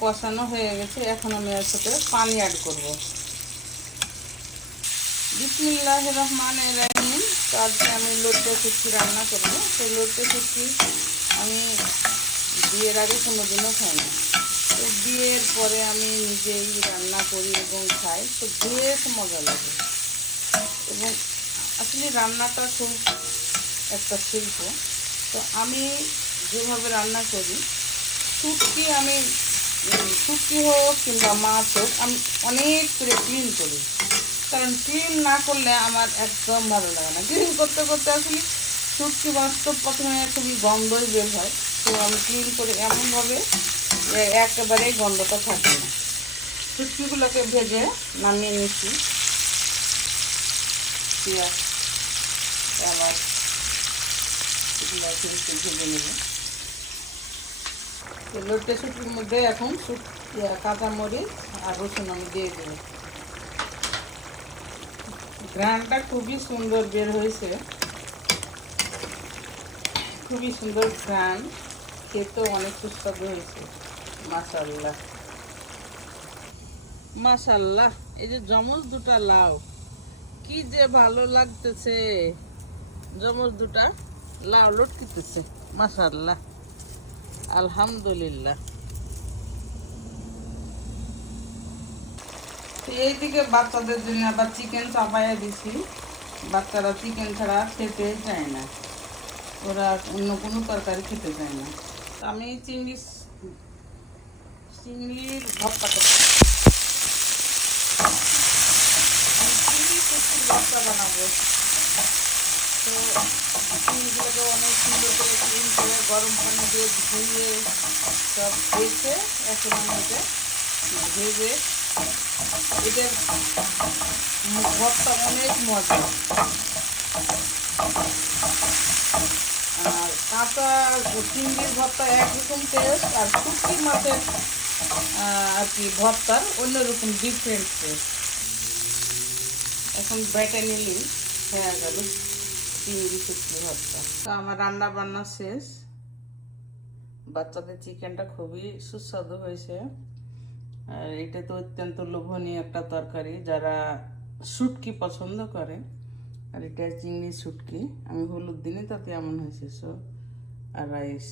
কষানো হয়ে গেছে। এখন আমি এর সাথে পানি অ্যাড করব। বিসমিল্লাহির রহমানির রহিম। তো আজকে আমি লোটে শুটকি রান্না করব। সেই লোটে শুটকি আমি বিয়ের আগে কোনোদিনও খাই না। তো বিয়ের পরে আমি নিজেই রান্না করি এবং খাই, তো বেশ মজা লাগে। এবং আসলে রান্নাটা খুব একটা শিল্প। তো আমি যেভাবে রান্না করি, শুটকি হোক কিংবা মাছ হোক, আমি অনেক করে ক্লিন করি। কারণ ক্লিন না করলে আমার একদম ভালো লাগে না। ক্লিন করতে করতে আসলে শুটকি মাছ তো প্রথমে খুবই গন্ধই বের হয়। তো আমি ক্লিন করে এমনভাবে যে একেবারেই গন্ধটা থাকে না। শুটকিগুলোকে ভেজে নামিয়ে নিচ্ছি। পেঁয়াজ আবার এগুলো ভেজে নেব। লোটে শুটকির মধ্যে এখন কাঁচামরিচ আর রসুন আমি দিয়ে দেবো। ঘ্রাণটা খুবই সুন্দর বের হয়েছে, খুবই সুন্দর ঘ্রাণ, খেতেও অনেক সুস্বাদু হয়েছে। মাশাআল্লাহ মাশাআল্লাহ। এই যে জমজ দুটা লাউ, কি যে ভালো লাগতেছে। জমজ দুটা লাউ লটকিতেছে, মাশাআল্লাহ, আলহামদুলিল্লাহ। এইদিকে বাচ্চাদের জন্য আবার চিকেন চাপাইয়া দিছি। বাচ্চারা চিকেন ছাড়া খেতে চায় না, ওরা অন্য কোনো তরকারি খেতে চায় না। আমি চিংড়ির ভর্তা করবো। আমি চিংড়ি শুটকির ভর্তা বানাবো। তো চিংড়িগুলোকে অনেক সুন্দর করে ক্লিন করে গরম পানি দিয়ে ধুয়ে সব রেখে এখন আমি এটা ভেজে, এটার ভর্তা অনেক মজা। আর কাঁচা চিংড়ির ভর্তা একরকম টেস্ট, আর শুটকি মাছের আর কি ভর্তার অন্যরকম ডিফারেন্ট টেস্ট। এখন বেটে নিলেই হয়ে গেল চিংড়ি শুটকি ভর্তা। তো আমার রান্না বান্না শেষ। বাচ্চাদের চিকেনটা খুবই সুস্বাদু হয়েছে। আর এটা তো অত্যন্ত লোভনীয় একটা তরকারি যারা শুটকি পছন্দ করে। আর এটা চিংড়ি শুটকি, আমি হলুদ দিনে তাতে এমন হয়েছে। সো আর রাইস।